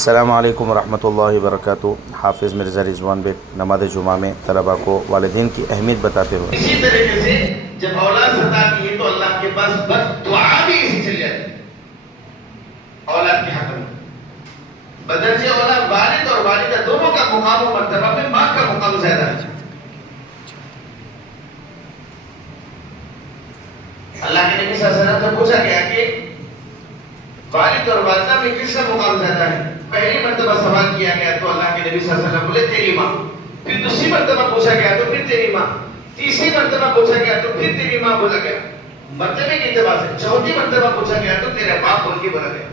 السلام علیکم ورحمۃ اللہ وبرکاتہ۔ حافظ مرزا رضوان بیگ نماز جمعہ میں طلباء کو والدین کی اہمیت بتاتے ہوئے اسی طریقے سے جب اولاد ستاتی ہے تو اللہ کے پاس بد دعا بھی ایسی چل جاتی ہے اولاد کے حق میں، بدرجہ اولاد والد اور والدہ دونوں کا مقام و مرتبہ میں ماں کا مقام زیادہ ہے۔ اللہ کے نبی صلی اللہ علیہ وسلم سے پوچھا گیا کہ والد اور والدہ میں کس کا مقام زیادہ ہے؟ پہلی مرتبہ سوال کیا گیا تو اللہ کے نبی صلی اللہ علیہ وسلم بولے تیری ماں، پھر دوسری مرتبہ پوچھا گیا تو پھر تیری ماں، تیسری مرتبہ پوچھا گیا تو پھر تیری ماں بولا گیا، مرتبے کے اعتبار سے چوتھی مرتبہ پوچھا گیا تو تیرا باپ بول کے بولا گیا۔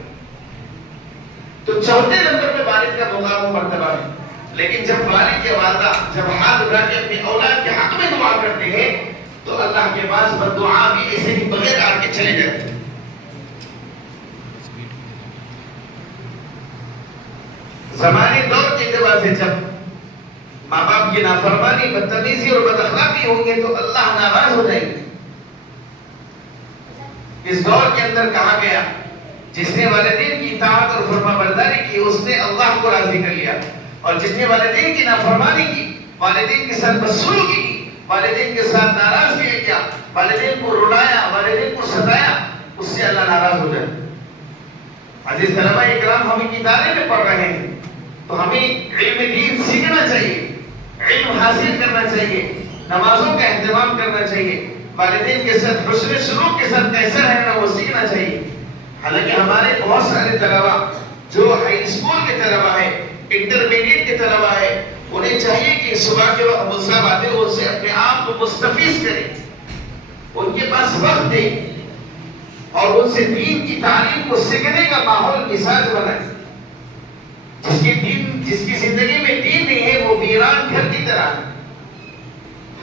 تو چوتھے نمبر پہ والد کا مقام و مرتبہ ہے، لیکن جب والد کے والدہ جب ہاتھ اٹھا کے اپنی اولاد کے حق میں دعا کرتے ہیں تو اللہ کے پاس بددعا بھی ایسے ہی بغیر آ کے چلے جاتے ہیں۔ زمانے دور کے اعتبار سے جب ماں باپ کی نافرمانی، بدتمیزی اور بد اخلاقی ہوں گے تو اللہ ناراض ہو جائے گے۔ اس دور کے اندر کہا گیا جس نے والدین کی اطاعت اور فرما برداری کی اس نے اللہ کو راضی کر لیا، اور جس نے والدین کی نافرمانی کی، والدین کے ساتھ بدسلوکی کی، والدین کے ساتھ ناراضگی کیا، والدین کو رلایا، والدین کو ستایا، اس سے اللہ ناراض ہو جائے۔ عزیز طلباء اکرام، ہم کتابیں میں پڑھ رہے ہیں تو ہمیں علم دین سیکھنا چاہیے، علم حاصل کرنا چاہیے، نمازوں کا اہتمام کرنا چاہیے، والدین کے ساتھ حسن سلوک کے ساتھ کیسے رہنا وہ سیکھنا چاہیے۔ حالانکہ ہمارے بہت سارے طلباء جو ہائی اسکول کے طلباء ہیں، انٹرمیڈیٹ کے طلباء ہیں، انہیں چاہیے کہ صبح کے وقت مصعب آتے ہیں ان سے اپنے آپ کو مستفیض کریں، ان کے پاس وقت دیں اور ان سے دین کی تعلیم کو سیکھنے کا ماحول مزاج بنائیں۔ جس کی زندگی میں دین نہیں ہے وہ ویران گھر کی طرح ہے۔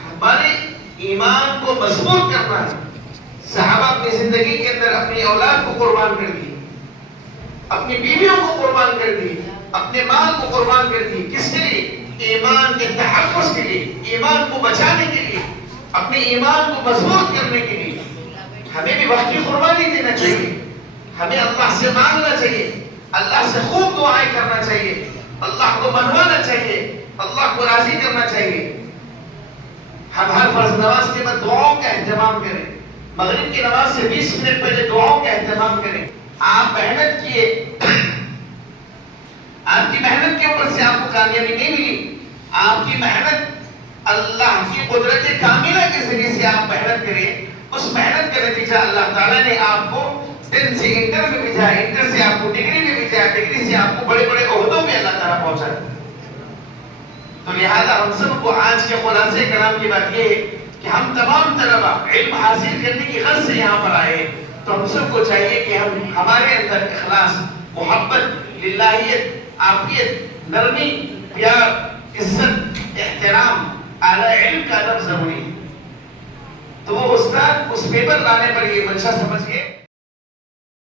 ہمارے ایمان کو مضبوط کرنا ہے۔ صحابہ اپنی زندگی کے اندر اپنی اولاد کو قربان کر دی، اپنی بیویوں کو قربان کر دی، اپنے مال کو قربان کر دی، کس کے لیے؟ ایمان کے تحفظ کے لیے، ایمان کو بچانے کے لیے، اپنے ایمان کو مضبوط کرنے کے لیے۔ ہمیں بھی وقتی قربانی دینا چاہیے، ہمیں اللہ سے مانگنا چاہیے، اللہ سے خوب دعائیں کرنا چاہیے، اللہ کو منوانا چاہیے، اللہ کو راضی کرنا چاہیے۔ ہم ہر فرض نماز کے بعد دعاؤں کا اہتمام کریں، مغرب کی نماز سے 20 منٹ پہلے دعاؤں کا اہتمام کریں۔ آپ محنت کیے، آپ کی محنت کے اوپر سے آپ کو کامیابی نہیں ملی، آپ کی محنت اللہ کی قدرت کاملہ کے ذریعے سے آپ محنت کریں، اس محنت کا نتیجہ اللہ تعالیٰ نے آپ کو 10 سے انٹر میں بھیجا، انٹر سے آپ کو ڈگری میں بھیجا، ڈگری سے آپ کو بڑے بڑے عہدوں میں اللہ تعالیٰ پہنچا۔ تو لہذا ہم سب کو آج کے خلاصے کلام کی بات یہ ہے کہ ہم تمام طلباء علم حاصل کرنے کی غرض سے یہاں پر آئے ہیں، تو ہم سب کو چاہیے کہ ہمارے اندر اخلاص، محبت، للہیت، عافیت، نرمی، پیار، عزت، احترام، اعلیٰ علم کا ادب ضروری ہے۔ تو وہ استاد اس پیپر لانے پر یہ منشا سمجھ کے